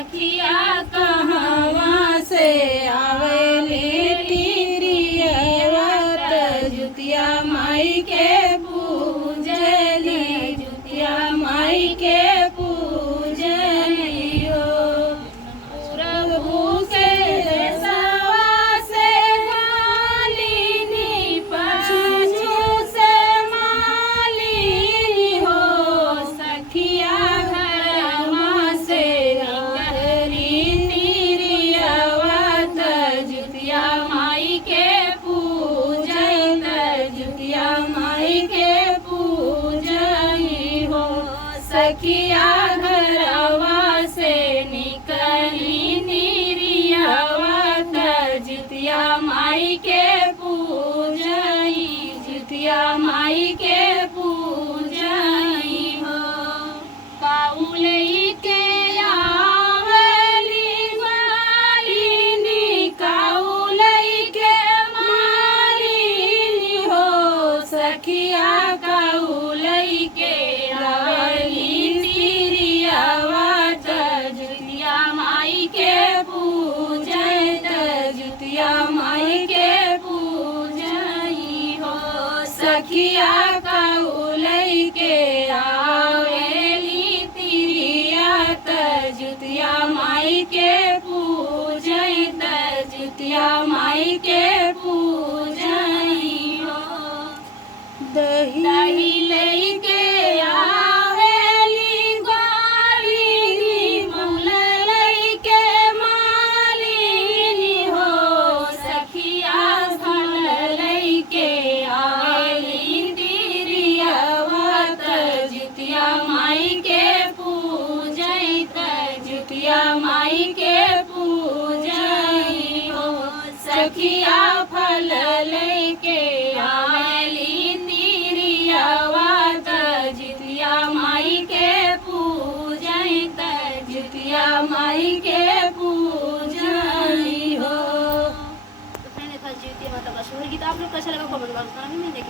सखिया कहवा से आवेली तिरियवा त जुतिया माई के पूजली जुतिया माई के पूजली हो प्रभु के सवा से मालिनी पशु से मालिनी हो सखिया घरवा से करी तिरियवा त जुतिया माई के पूजन जुतिया माई के पूजई हो सखिया घरवा से निकली निरियवा त जुतिया माई के पूजई जुतिया माई के पूजई हो काउलई के आवेली मालिनी काउलई के मालिनी हो सखिया काउलई के आवेली तिरियवा त जुतिया माई के पूजई त जुतिया माई के पूजई हो सखिया काउलई के आवेली तिरिया त जुतिया माई के पूजई त जुतिया माई के पूजई हो दही लेके आवेली ग्वालिनी मूल लइके मालिनी हो सखिया धन लइके आवेली तिरियवा त जुतिया माई के पूजई त जुतिया माई के पूजई हो सखिया फल लइके आवेली तिरियवा त जुतिया माई के पूजई त जुतिया माई के पूजई हो। तो फ्रेंड, ये था ज्योति माता का शोहर गीत। आप लोग कैसा लगा कमेंट बॉक्स में देखिए।